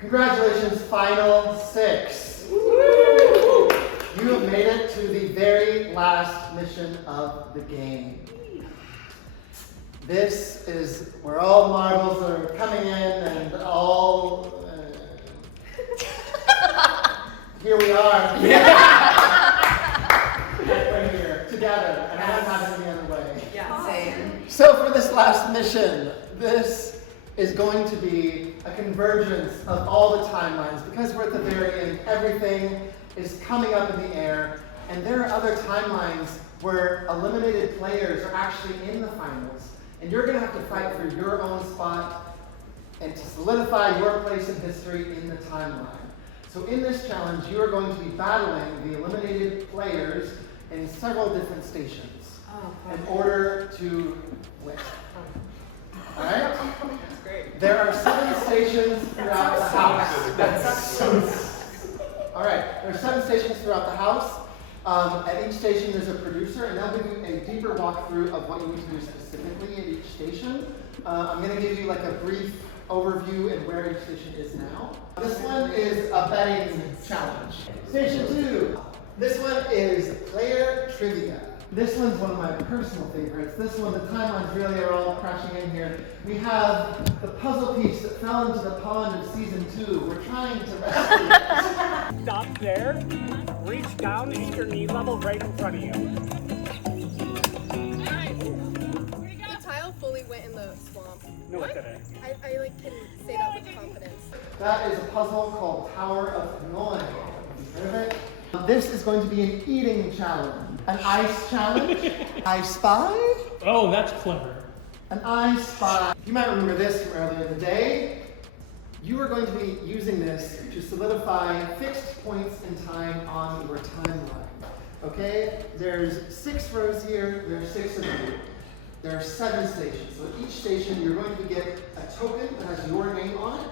Congratulations, final 6. Woo! You have made it to the very last mission of the game. This is where all marbles are coming in and all... here we are. Right here, together, and I don't have it any other way. Yeah, same. So for this last mission, this is going to be a convergence of all the timelines. Because we're at the very end, everything is coming up in the air, and there are other timelines where eliminated players are actually in the finals, and you're going to have to fight for your own spot and to solidify your place in history in the timeline. So in this challenge, you are going to be battling the eliminated players in several different stations in order to win. All right? That's great. There are 7 stations throughout the house. All right, there are 7 stations throughout the house. At each station, there's a producer, and they'll give you a deeper walkthrough of what you need to do specifically at each station. I'm going to give you like a brief overview and where each station is now. This one is a betting challenge. Station 2. This one is player trivia. This one's one of my personal favorites. This one, the timelines really are all crashing in here. We have the puzzle piece that fell into the pond of season 2. We're trying to rescue it. Stop there, reach down and hit your knee level right in front of you. The tile fully went in the swamp. No, it didn't. I like can say that with confidence. That is a puzzle called Tower of Noise. Heard of it? This is going to be an eating challenge. An ice challenge. I Spy? Oh, that's clever. An I Spy. You might remember this from earlier in the day. You are going to be using this to solidify fixed points in time on your timeline. Okay? There's 6 rows here. There's 6 of you. There are 7 stations. So at each station, you're going to get a token that has your name on it.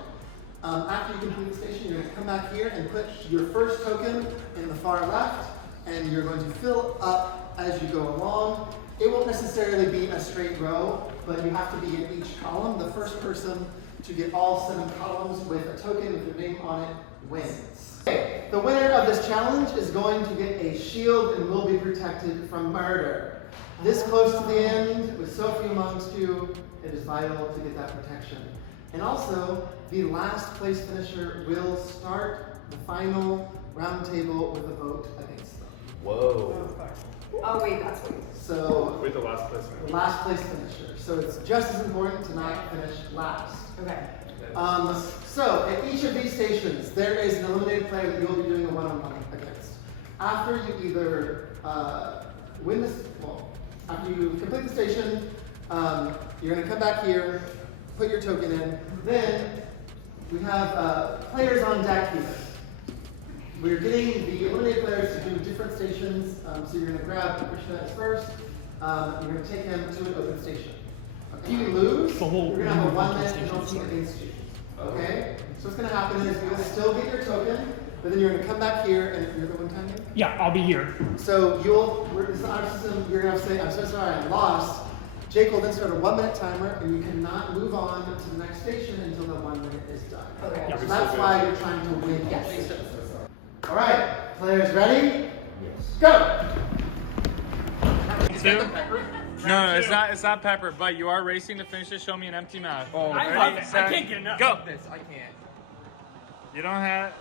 After you complete the station, you're going to come back here and put your first token in the far left, and you're going to fill up as you go along. It won't necessarily be a straight row, but you have to be in each column. The first person to get all 7 columns with a token with your name on it wins. Okay, the winner of this challenge is going to get a shield and will be protected from murder. This close to the end, with so few amongst you, it is vital to get that protection. And also, the last place finisher will start the final round table with a vote against them. Whoa. Oh wait, that's what. So, With the last place. the last place finisher. So it's just as important to not finish last. Okay. So at each of these stations, there is an eliminated player that you'll be doing a one-on-one against. After you either win this, well, after you complete the station, you're going to come back here, put your token in. Then we have players on deck here. We're getting the eliminated players to do different stations. So you're going to grab Krishna as first. You're going to take him to an open station. Okay. If you lose, you're going to have a 1-minute penalty against you. Okay? So what's going to happen is you're going to still get your token, but then you're going to come back here, and you're the one timing? Yeah, I'll be here. So this is our system, you're going to have to say, I'm so sorry, I lost. Jake will then start a 1-minute timer, and you cannot move on to the next station until the 1 minute is done. Okay. Yeah, So that's why you're trying to win. Yes. All right, players ready? Yes. Go! 2? No, it's not pepper, but you are racing to finish this. Show me an empty mouth. Oh, I love it. I can't get enough Go. of this. I can't. You don't have.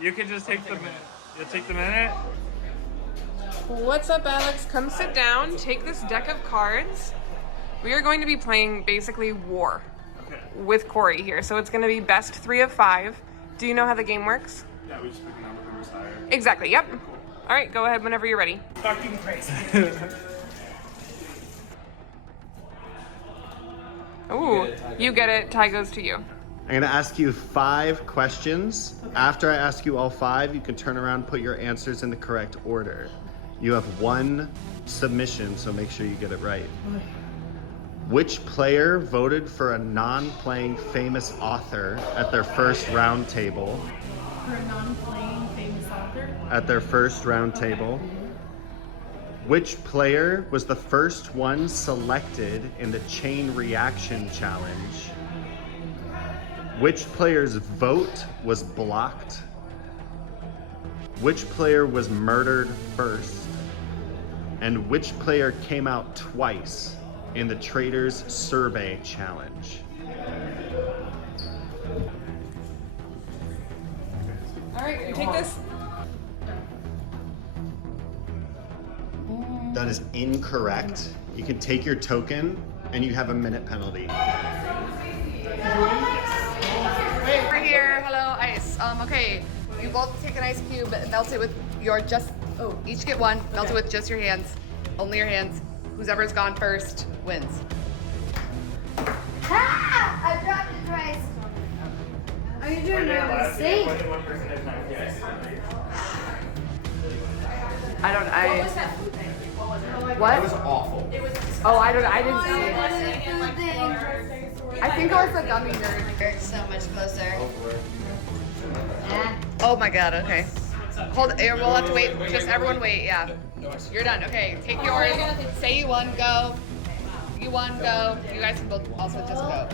You can just take the minute. You'll take the minute. What's up, Alex? Come sit down, take this deck of cards. We are going to be playing basically war with Corey here. So it's going to be best 3 of 5. Do you know how the game works? Yeah, we just pick a number, whoever's higher. Exactly, yep. All right, go ahead whenever you're ready. Fucking crazy. Ooh, you get it. Tie goes to you. I'm going to ask you 5 questions. After I ask you all 5, you can turn around, put your answers in the correct order. You have 1 submission, so make sure you get it right. Which player voted for a non-playing famous author at their first round table? For a non-playing famous author? At their first round table. Which player was the first one selected in the chain reaction challenge? Which player's vote was blocked? Which player was murdered first? And which player came out twice in the Traders Survey Challenge? All right, you take this. That is incorrect. You can take your token and you have a minute penalty. We're here. Hello, ice. Okay, you both take an ice cube and melt it with your each get one. Melt it with just your hands. Only your hands. Whoever's gone first wins. Ah! I dropped it twice. Are you doing it mistake? I don't. What was that? What? That was awful. Oh, I didn't see it. I think it was the gummy nerd. So much closer. Oh my god, okay. Hold, we'll have to wait. Just everyone wait, yeah. You're done. Okay, take yours. Say you won, go. You won, go. You guys can both also just go.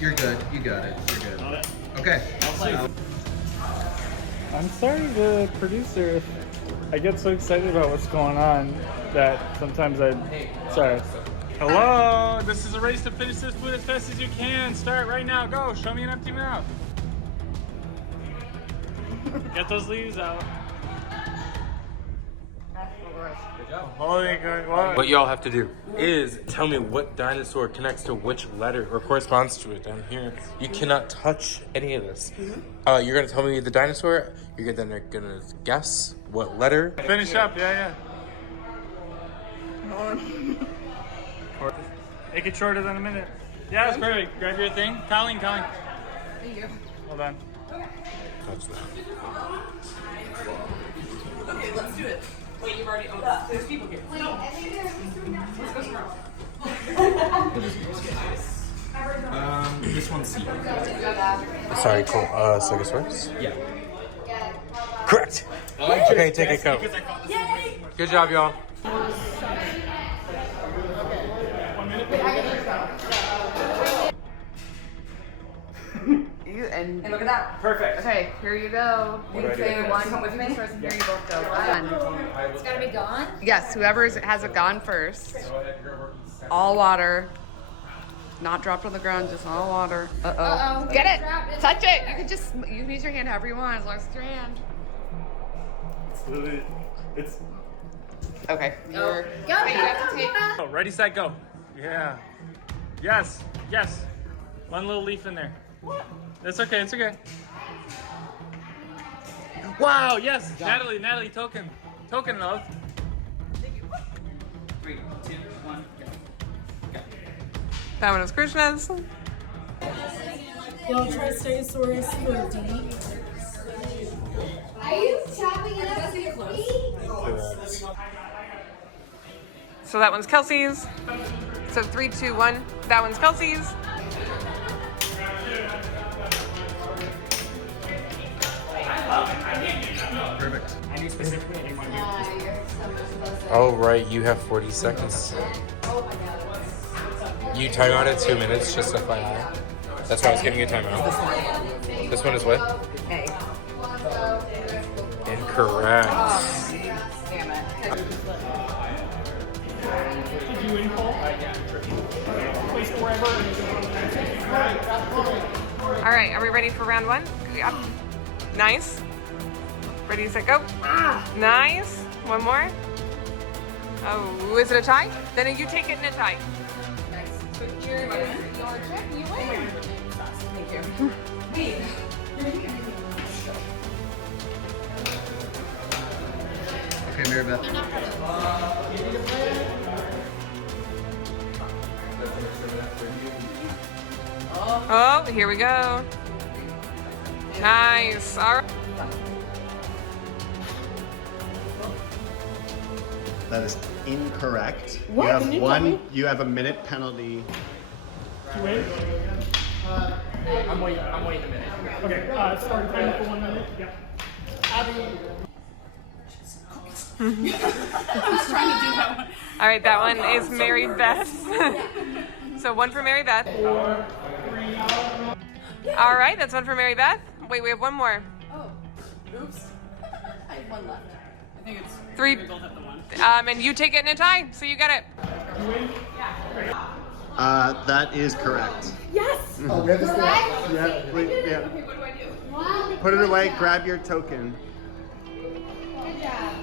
You're good. You got it. You're good. Okay. I'm sorry, the producer. I get so excited about what's going on that sometimes sorry. Hello, this is a race to finish this food as fast as you can. Start right now. Go. Show me an empty mouth. Get those leaves out. Holy God, What y'all have to do is tell me what dinosaur connects to which letter or corresponds to it down here. You cannot touch any of this. You're gonna tell me the dinosaur. You're then gonna guess what letter. Finish up, yeah. Make it shorter than a minute. Yeah, that's perfect. Grab your thing. Colleen. Thank you. Hold on. Touch that. Okay, let's do it. Wait, you've already. Oh, there's people here. No. Let's go strong. This one's C. Sorry, cool. Stegosaurus? Yeah. Correct. Okay, take a coat. Good job, y'all. And look at that. Perfect. Okay, here you go. You say one. Come with me first, and here you both go. One. It's gotta be gone? Yes, whoever has it gone first. All water. Not dropped on the ground, just all water. Uh-oh. Get it. Touch it. You can use your hand however you want, as long as it's your hand. It's Okay. Go. Wait, you have to take. oh, ready, set, go. Yeah. Yes. One little leaf in there. It's okay. Wow, yes. Natalie, token, love. 3, 2, 1, go. That one was Krishna's. Y'all try Stegosaurus for D. Are you chopping it up to your feet? So that one's Kelsey's. So 3, 2, 1. That one's Kelsey's. Perfect. I knew specifically anyone. You're so much closer. Oh, right. You have 40 seconds. You time out at 2 minutes, just FYI. That's why I was giving you a timeout. This one is what? A. Incorrect. Damn it. Did you info? Place wherever. All right, are we ready for round one? Yep. Nice. Ready, set, go. Nice. One more. Oh, is it a tie? Then you take it in a tie. Nice. So here is your check. You win. Thank you. Okay, Maribeth. Oh, here we go. Nice. All right. That is incorrect. What? You have Can you one. tell me? You have a minute penalty. You wait. I'm waiting a minute. Okay, start time for 1 minute. Yep. Abby. All right, that one is Mary Beth. So one for Mary Beth. All right, that's one for Mary Beth. Wait, we have one more. Oh, oops. I have one left. I think it's 3. we both have the one. And you take it in a tie, so you get it. That is correct. Yes! Oh, we have this thing. Yeah, wait, yeah. Okay, what do I do? Put it away, grab your token. Good job.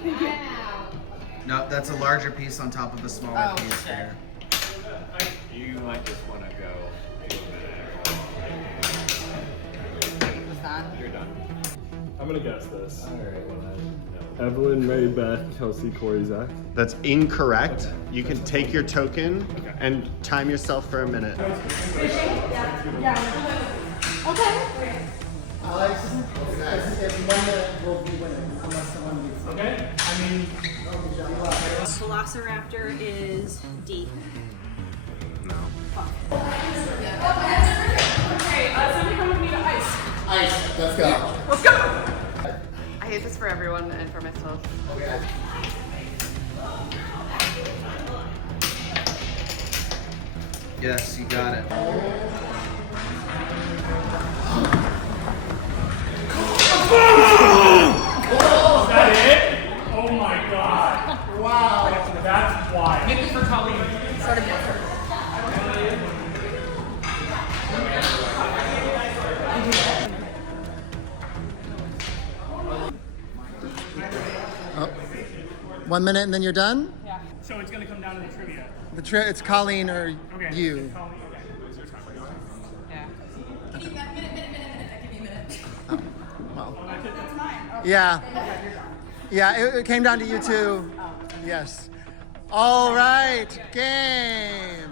No, that's a larger piece on top of a smaller Oh, piece shit. there. You might just want to go. You're done. I'm gonna guess this. Evelyn, Mary Beth, Kelsey, Corey, Zach. That's incorrect. You can take your token and time yourself for a minute. Alex, if 1 minute will be winning, unless someone needs. Okay. I mean, Velociraptor is D. No. Okay, somebody come with me to ice. Ice, let's go. Let's go. I hate this for everyone and for myself. Yes, you got it. Is that it? Oh my god. Wow. That's why. Maybe for Colleen. Sort of different. Oh. 1 minute and then you're done? So it's gonna come down to the trivia. It's Colleen or Okay. you. Call me. Okay. Yeah. Well. Yeah. Yeah, it came down to you two. Yes. All right, game.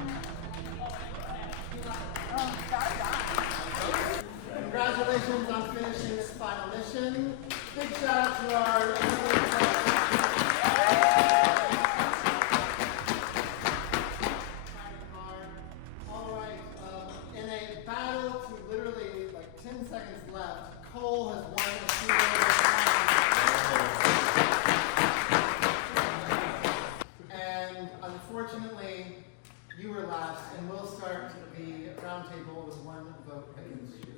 Congratulations on finishing this final mission. Big shout out to our all right, in a battle to literally like 10 seconds left, Cole has won a and unfortunately, you were last, and we'll start the roundtable with 1 vote against you.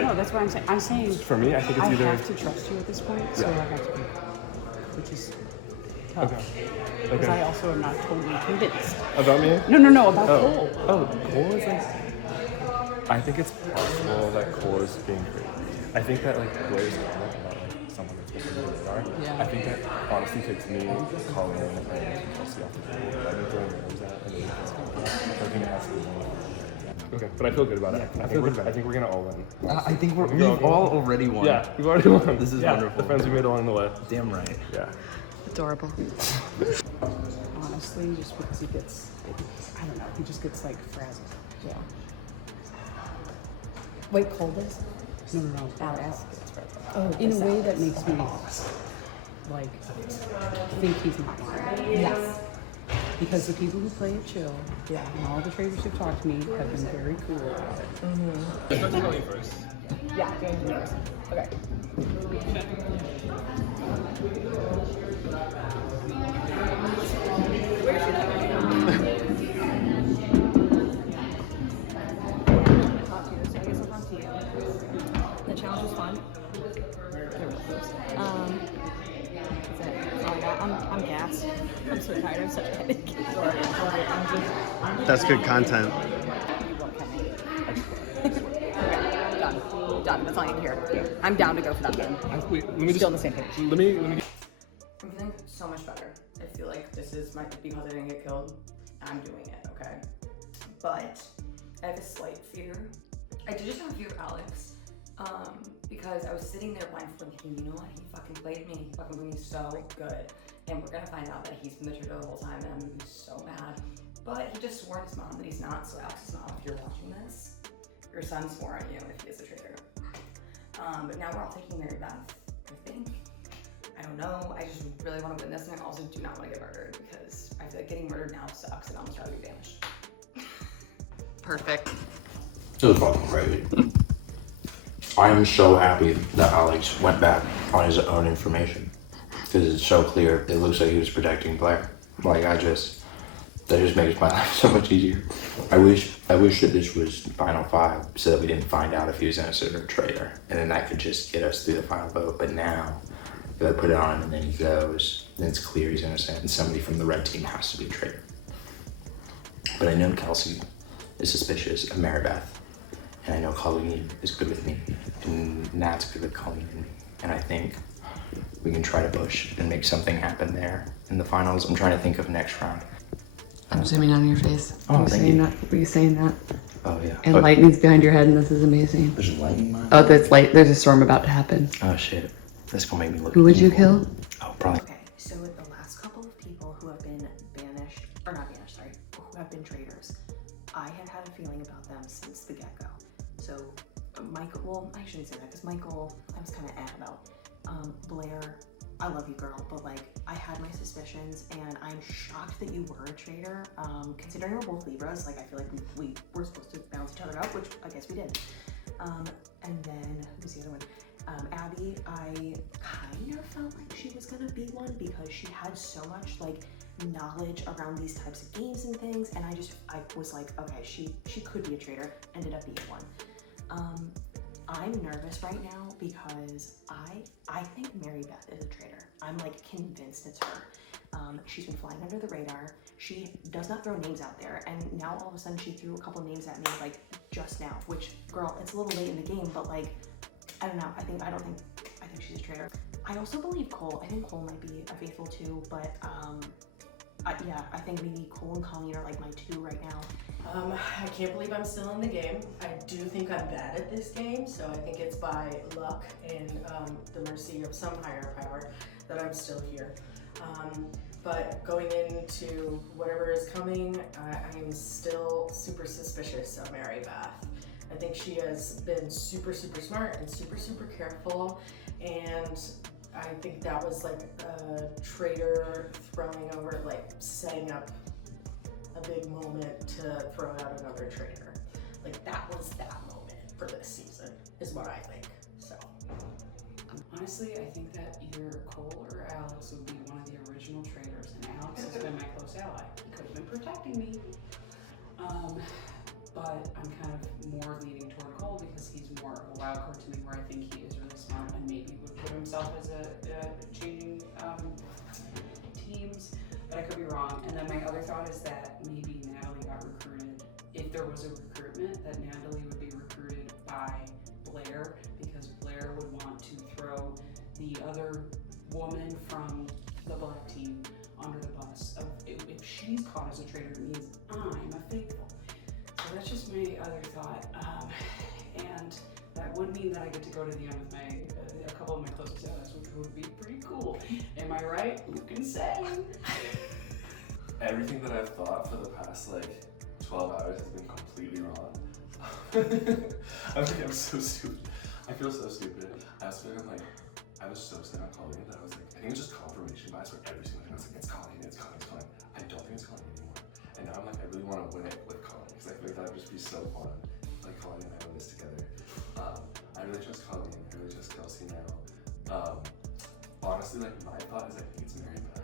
No, that's what I'm saying. I'm saying For me, I think it's I either. have to trust you at this point, so I have to pick, which is tough. Okay. Because I also am not totally convinced. About me? No, about Cole. Oh, Cole is like. I think it's possible that Cole is being crazy. I think that like Blair's comment about like someone that's supposed to be radar. Yeah. I think that honestly takes me, Colleen, and Kelsey off the table. I think throwing those out and then we can stop that. So I think it has to be one. Okay, but I feel good about it. I think we're gonna all win. I think we've all already won. Yeah, we've already won. This is yeah, wonderful. The friends we made along the way. Damn right. Yeah. Adorable. Honestly, just because he gets, I don't know, he just gets like frazzled. Yeah. Wait, Cole does? No. Alex gets frazzled. Oh, in a way that makes me like think he's not lying. Yes. Because the people who play it chill, and all the traders who've talked to me have been very cool about it. Let's go to Colleen first. Yeah, going to first. Okay. Where should I Talk to you, so I guess I'll talk to you. The challenge was fun. That's all I got. I'm gassed. I'm so tired. I'm such a headache. That's good content. Done. That's all I need to hear. I'm down to go for that then. Wait, let me Still on the same page. Let me. I'm feeling so much better. I feel like this is because I didn't get killed. I'm doing it, okay? But I have a slight fear. I did just have a fear of Alex. Because I was sitting there blindfolded thinking, you know what? He fucking played me. He fucking played me so good. And we're gonna find out that he's been the traitor the whole time and I'm gonna be so mad. But he just swore on his mom that he's not, so Alex is not. If you're watching this, your son swore on you if he is a traitor. But now we're all taking Mary Beth, I think. I don't know. I just really want to win this, and I also do not want to get murdered because I feel like getting murdered now sucks, and I'll just rather be banished. Perfect. It was fucking crazy. I am so happy that Alex went back on his own information. Because because it's so clear. It looks like he was protecting Blair. Like that just makes my life so much easier. I wish that this was final 5 so that we didn't find out if he was innocent or a traitor, and then that could just get us through the final vote. But now, if I put it on him and then he goes, then it's clear he's innocent, and somebody from the red team has to be a traitor. But I know Kelsey is suspicious of Maribeth, and I know Colleen is good with me, and Nat's good with Colleen and me, and I think we can try to push and make something happen there in the finals. I'm trying to think of next round. I'm zooming on your face. Oh, you thank saying you. That? Were you saying that? Oh yeah. And lightning's behind your head, and this is amazing. There's lightning behind. Oh, there's light. There's a storm about to happen. Oh shit. That's gonna make me look. Who would you evil. kill? Oh, probably. Okay, so with the last couple of people who have been banished, or not banished, sorry, who have been traitors, I have had a feeling about them since the get-go. So Michael, well, I shouldn't say that, because Michael, I was kind of about. Blair, I love you, girl, but like, I had my suspicions, and I'm shocked that you were a traitor. Considering we're both Libras, like, I feel like we were supposed to balance each other out, which I guess we did. And then, who's the other one? Abby, I kind of felt like she was gonna be one because she had so much like knowledge around these types of games and things, and I was like, okay, she could be a traitor. Ended up being one. I'm nervous right now because I think Maribeth is a traitor. I'm like convinced it's her. She's been flying under the radar. She does not throw names out there, and now all of a sudden she threw a couple names at me like just now, which, girl, it's a little late in the game, but like, I don't know. I think she's a traitor. I also believe Cole. I think Cole might be a faithful too, but yeah, I think maybe Cole and Colleen are like my 2 right now. I can't believe I'm still in the game. I do think I'm bad at this game, so I think it's by luck and the mercy of some higher power that I'm still here. But going into whatever is coming, I am still super suspicious of Maribeth. I think she has been super, super smart and super, super careful, and I think that was like a traitor throwing over, like setting up a big moment to throw out another traitor. Like that was that moment for this season, is what I think, so. Honestly, I think that either Cole or Alex would be one of the original traitors, and Alex has been my close ally. He could have been protecting me. But I'm kind of more leaning toward Cole because he's more of a wild card to me, where I think he is really smart and maybe would put himself as a changing teams, but I could be wrong. And then my other thought is that maybe Natalie got recruited. If there was a recruitment, that Natalie would be recruited by Blair, because Blair would want to throw the other woman from the black team under the bus. If she's caught as a traitor, it means I'm a faithful. So that's just my other thought, and that would mean that I get to go to the end with a couple of my closest allies, which would be pretty cool. Am I right? You can say. Everything that I've thought for the past like 12 hours has been completely wrong. I think I'm so stupid. I feel so stupid. I was feeling like I was so set on Colleen that I was like, I think it was just confirmation bias where every single thing I was like, it's Colleen, it's Colleen, it's Colleen. I don't think it's Colleen anymore. And now I'm like, I really want to win it with Colleen. I feel like that would just be so fun, like Colleen and I win this together. I really trust Colleen, I really trust Kelsey now. Honestly, like my thought is I think it's Maribeth,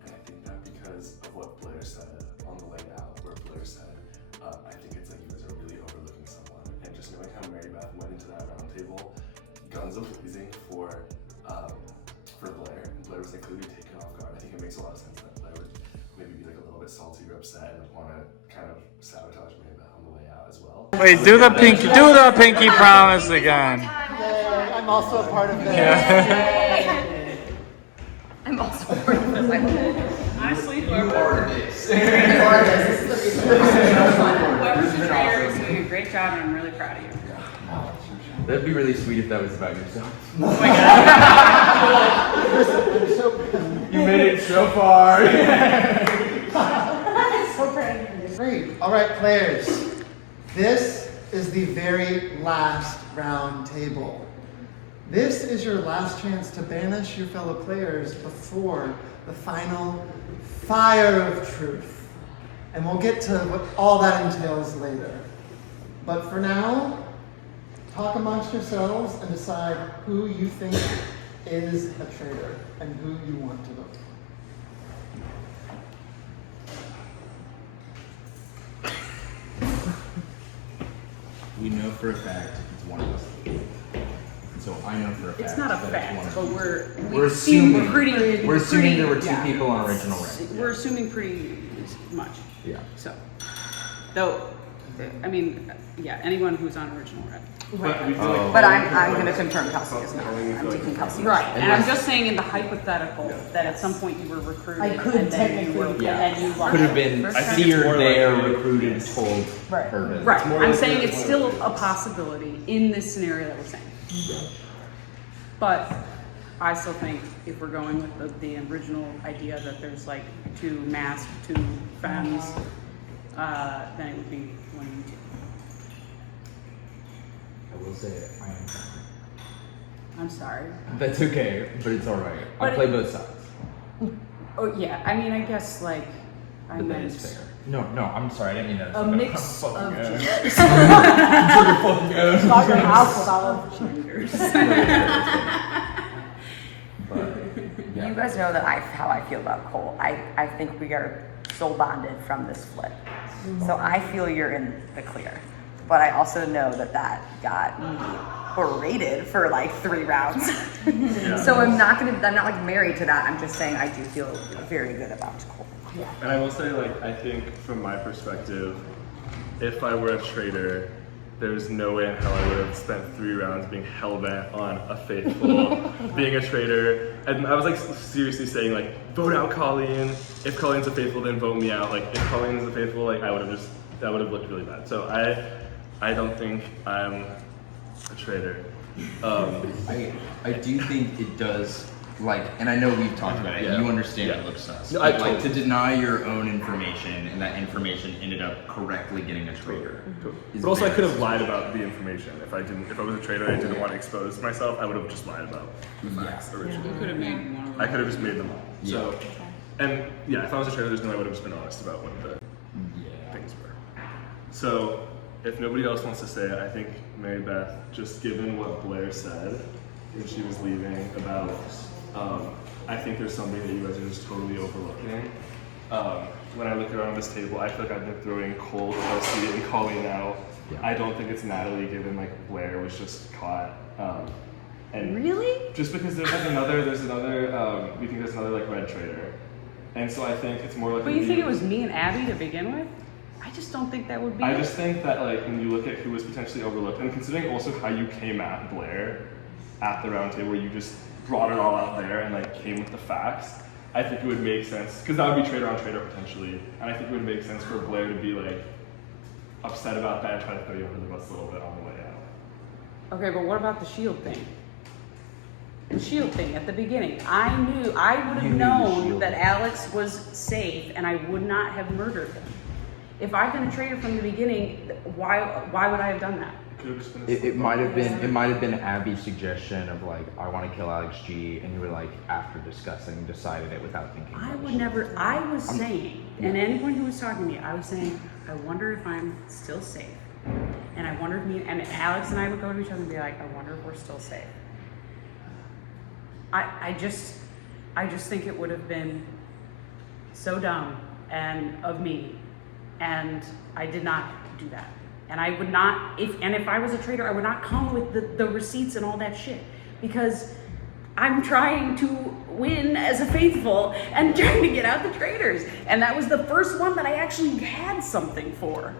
and I think that because of what Blair said on the way out, where Blair said, I think it's like you guys are really overlooking someone, and just knowing how Maribeth went into that round table, guns a-blazing for Blair, and Blair was like clearly taken off guard. I think it makes a lot of sense that Blair would maybe be like a little bit salty or upset and want to kind of sabotage Maribeth on the way out as well. Wait, do the pinky promise again. I'm also a part of this. Yeah. I'm also part of this. Honestly, whoever's the traitor is doing a great job, and I'm really proud of you. That'd be really sweet if that was about yourself. Oh my god. You made it so far. Great. All right, players. This is the very last round table. This is your last chance to banish your fellow players before the final fire of truth. And we'll get to what all that entails later. But for now, talk amongst yourselves and decide who you think is a traitor and who you want to vote. We know for a fact it's one of us. So I know for a fact. It's not a that fact, it's but one of we're assuming. pretty. We're assuming there were two yeah. people on original red. We're assuming pretty much. Yeah. So, though, I mean, yeah, anyone who's on original red. But I'm going to confirm Kelsey is not. I'm taking Kelsey. Right, and I'm just saying in the hypothetical that at some point you were recruited. I could and then you were, technically- and then you lost. Could have been here, there, recruited, told her. Right, I'm saying it's still a possibility in this scenario that we're saying. But I still think if we're going with the original idea that there's like two masked, two femmes, then it would be one of you two. I will say I am. I'm sorry. That's okay, but it's alright. I But play it- both sides. Oh yeah, I mean I guess like I But that meant is fair. No, I'm sorry, I didn't mean that. a mix of genders. Got your house with all of genders. You guys know that how I feel about Cole. I think we are soul bonded from this flip. So I feel you're in the clear. But I also know that got me berated for like 3 rounds. So I'm not like married to that. I'm just saying I do feel very good about Cole. Yeah. And I will say, like, I think from my perspective, if I were a traitor, there's no way in hell I would have spent 3 rounds being hell-bent on a faithful, being a traitor. And I was like seriously saying like, vote out Colleen. If Colleen's a faithful, then vote me out. Like if Colleen is a faithful, like that would have looked really bad. So I don't think I'm a traitor. I do think it does, like, and I know we've talked about it, and you understand it looks sus. No, but, like, to deny your own information, and that information ended up correctly getting a traitor. But also I could have lied about the information. If I was a traitor and I didn't want to expose myself, I would have just lied about the facts originally. You could have made one of them. I could have just made them up. Yeah. So, and yeah, if I was a traitor, there's no way I would have just been honest about what the things were. So, if nobody else wants to say it, I think Mary Beth, just given what Blair said when she was leaving about, I think there's something that you guys are just totally overlooking. When I look around this table, I feel like I've been throwing Cole, Kelsey, and Colleen out. Yeah. I don't think it's Natalie, given like Blair was just caught. And really? Just because there's another, we think there's another like red traitor. And so I think it's more like. But you think it was me and Abby to begin with? I just don't think that would be. I just think that like when you look at who was potentially overlooked, and considering also how you came at Blair at the round table, where you just brought it all out there and like came with the facts, I think it would make sense, because that would be traitor on traitor potentially, and I think it would make sense for Blair to be like upset about that and try to throw you under the bus a little bit on the way out. Okay, but what about the shield thing? The shield thing at the beginning. I would have known that Alex was safe and I would not have murdered him. If I've been a traitor from the beginning, why would I have done that? It might have been Abby's suggestion of like, I want to kill Alex G, and you were like, after discussing, decided it without thinking. I was saying, and anyone who was talking to me, I was saying, I wonder if I'm still safe. And I wonder if and Alex and I would go to each other and be like, I wonder if we're still safe. I just think it would have been so dumb and of me, and I did not do that. And I would not, if I was a traitor, I would not come with the receipts and all that shit, because I'm trying to win as a faithful and trying to get out the traitors. And that was the first one that I actually had something for.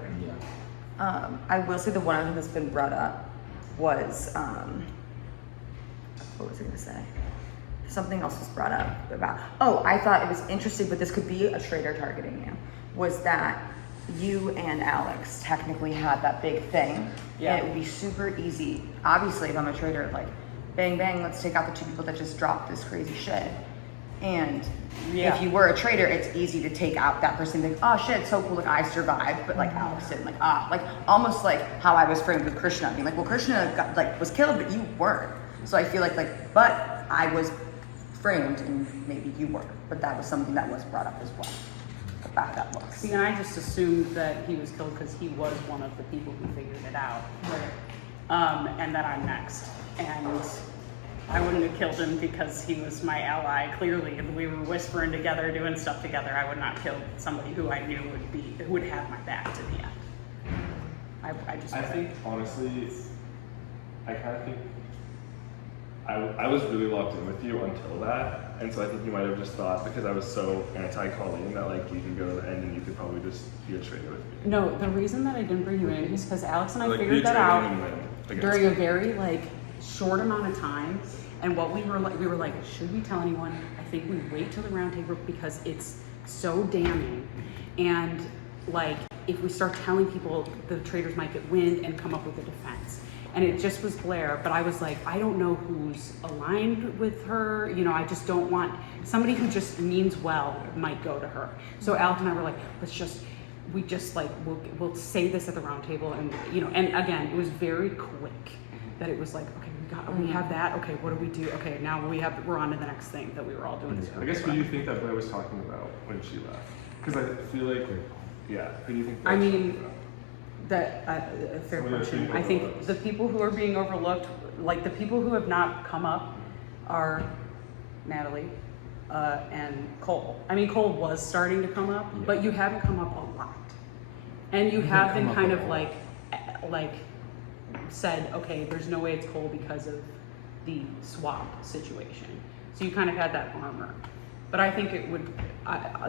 I will say the one of them that's been brought up was, what was I gonna say? Something else was brought up about, I thought it was interesting, but this could be a traitor targeting you, was that you and Alex technically had that big thing. Yeah. And it would be super easy. Obviously, if I'm a traitor, like, bang, bang, let's take out the 2 people that just dropped this crazy shit. And if you were a traitor, it's easy to take out that person and think, oh shit, so cool, like I survived, but like Alex didn't, like almost like how I was framed with Krishna. Being like, well, Krishna was killed, but you weren't. So I feel but I was framed and maybe you weren't. But that was something that was brought up as well. About that looks. See, and I just assumed that he was killed because he was one of the people who figured it out. Right. And that I'm next. And I wouldn't have killed him because he was my ally, clearly, and we were whispering together, doing stuff together. I would not kill somebody who I knew would have my back to the end. I think, honestly, I kind of think I was really locked in with you until that, and so I think you might have just thought, because I was so anti-Colleen, that like you can go to the end and you could probably just be a traitor with me. No, the reason that I didn't bring you in is because Alex and I Like, figured be that trading out and win against during a me. very like short amount of time. And what we were like, should we tell anyone? I think we wait till the round table because it's so damning. And like, if we start telling people, the traitors might get wind and come up with a defense. And it just was Blair, but I was like, I don't know who's aligned with her. You know, I just don't want somebody who just means well might go to her. So Alex and I were like, we'll say this at the round table, and you know, and again, it was very quick that it was like, okay, we have that. Okay, what do we do? Okay, now we're on to the next thing that we were all doing. I guess who do you think that Blair was talking about when she left? Because I feel like, yeah, who do you think? I mean, that fair Somebody that's question. being I think overlooked. the people who are being overlooked, like the people who have not come up, are Natalie and Cole. I mean, Cole was starting to come up, but you haven't come up a lot, and you have been kind of like said, okay, there's no way it's Cole because of the swap situation. So you kind of had that armor. But I think it would,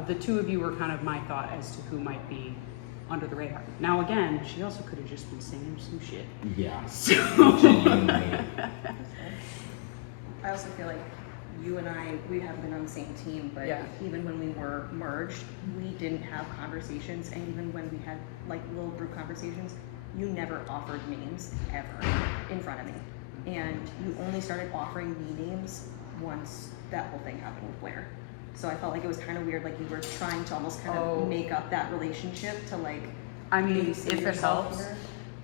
the two of you were kind of my thought as to who might be under the radar. Now again, she also could have just been saying some shit. Yeah. So. I also feel like you and I, we have been on the same team, but Yeah. even when we were merged, we didn't have conversations, and even when we had like little group conversations, you never offered names ever in front of me. And you only started offering me names once that whole thing happened with Blair. So I felt like it was kind of weird, like you were trying to almost kind of make up that relationship to like, I mean, maybe see if it yourself helps, here.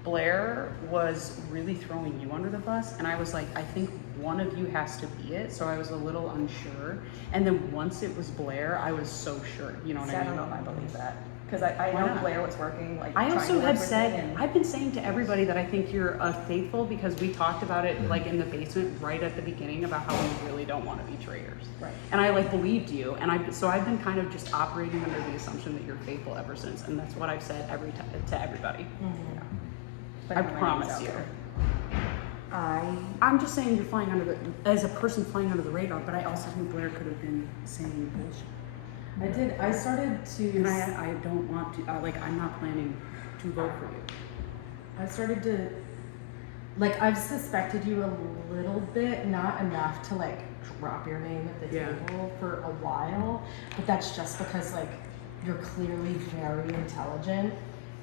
Blair was really throwing you under the bus, and I was like, I think one of you has to be it. So I was a little unsure. And then once it was Blair, I was so sure. You know what See, I I mean? don't know if I believe that. Because I Why know not? Blair was working, like I trying also to work have with said, me, and I've been saying to everybody that I think you're faithful, because we talked about it like in the basement right at the beginning about how we really don't want to be traitors. Right. And I like believed you, and so I've been kind of just operating under the assumption that you're faithful ever since, and that's what I've said every time to everybody. Mm-hmm. But I my name's promise out you. there. I'm just saying you're flying under as a person flying under the radar, but I also think Blair could have been saying bullshit. I started to. And I don't want to, I'm not planning to vote for you. I started to, like, I've suspected you a little bit, not enough to like drop your name at the table for a while, but that's just because like you're clearly very intelligent.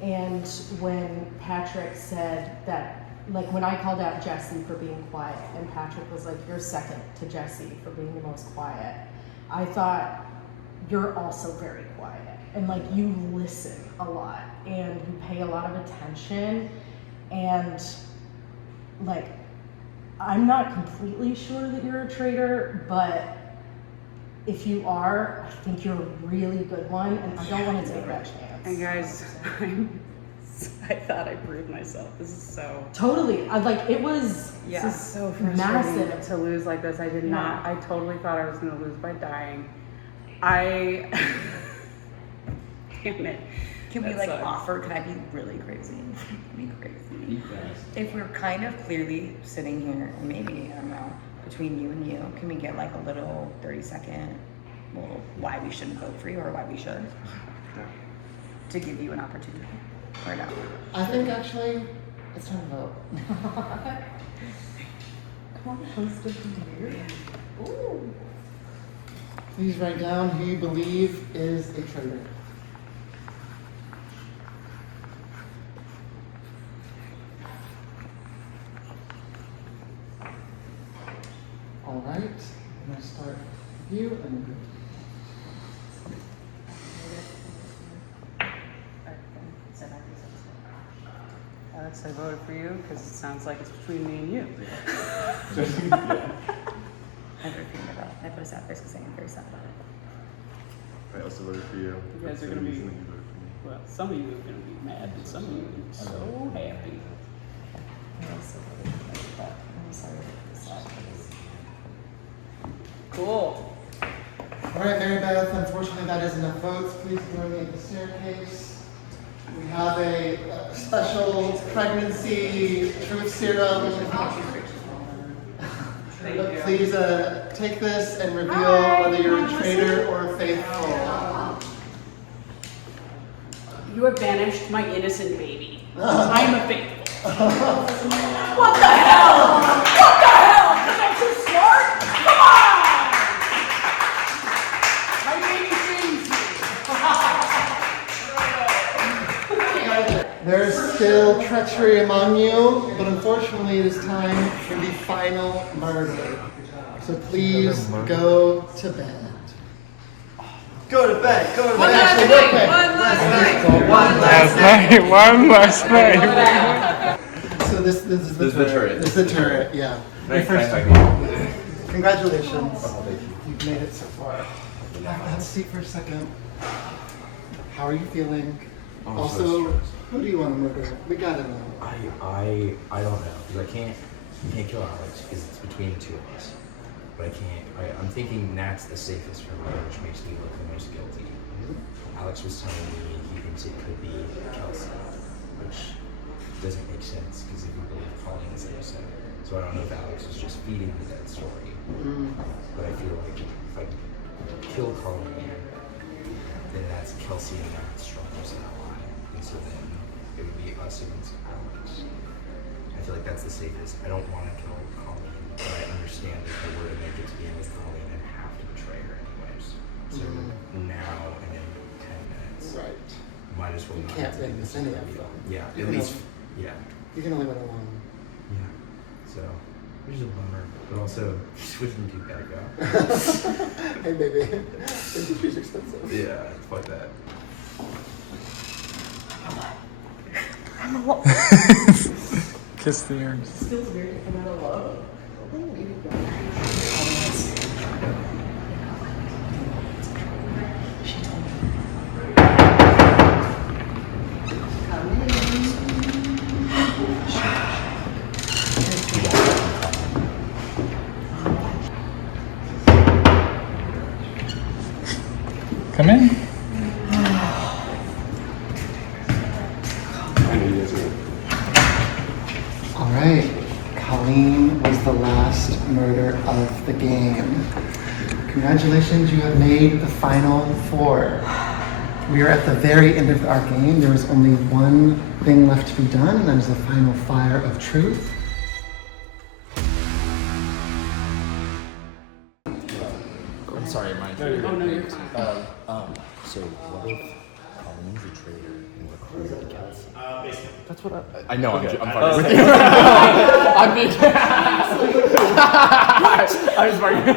And when Patrick said that, like when I called out Jesse for being quiet, and Patrick was like, you're second to Jesse for being the most quiet, I thought you're also very quiet, and like you listen a lot and you pay a lot of attention, and like I'm not completely sure that you're a traitor, but if you are, I think you're a really good one, and I don't want to take that chance. And guys, I thought I proved myself. This is so Totally. It was This is so frustrating massive to lose like this. I did not. I totally thought I was going to lose by dying. Damn it. Can we That like sucks. offer, can I be really crazy? Be crazy. If we're kind of clearly sitting here, and maybe, I don't know, between you and you, can we get like a little 30-second little why we shouldn't vote for you or why we should? To give you an opportunity. Or no? I think actually it's time to vote. Come on, close to here. Ooh. Please write down who you believe is a traitor. All right, I'm gonna start with you and Alex, I voted for you because it sounds like it's between me and you. I never figured it out. I put a sad face because I am very sad about it. I also voted for you. You guys are Same gonna be, reason that you voted for me. well, some of you are gonna be mad, and some of you are gonna be so happy. I also voted for that. I'm sorry for the sad face. Cool. All right, Mary Beth, unfortunately that is enough votes. Please join me at the staircase. We have a special pregnancy truth serum. Please take this and reveal whether you're a traitor or faithful. You have banished my innocent baby. I'm a faithful. What the hell? What the hell? Because I'm too smart? Come on! My baby dreams. There's still treachery among you, but unfortunately it is time for the final murder. So please go to bed. Go to bed. Go to bed. One last night. So this is the turret. This is the turret. Yeah. Nice, First, nice. congratulations. You've made it so far. Have a seat for a second. How are you feeling? I'm Also, so stressed. who do you want to murder? We gotta know. I don't know because I can't kill Alex because it's between the two of us. But I'm thinking Nat's the safest for me, which makes me look the most guilty. Alex was telling me he thinks it could be Kelsey, which doesn't make sense because if you believe Colleen is innocent. So I don't know if Alex was just feeding me that story. But I feel like if I kill Colleen, then that's Kelsey and Nat strongest ally. And so then it would be us against Alex. I feel like that's the safest. I don't want to kill Colleen, but I understand if I were to make it to the end with Colleen, I'd have to betray her anyways. So now and in 10 minutes, Right. might as well You not. can't make this any of them. Yeah, You at can least, only- yeah. You can only win one. Yeah. So, which is a bummer, but also switching to Becca. Hey baby, industry's expensive. Yeah, fuck that. Kiss the ears. Still weird to come out of love. Come in. All right, Colleen was the last murder of the game. Congratulations, you have made the final four. We are at the very end of our game. There is only one thing left to be done, and that is the final fire of truth. I'm sorry, am I? Oh, no, you're fine. So what if Colleen's a traitor and recruited Kelsey? That's what I know. Okay. I'm fine with you. I'm being. I was fucking.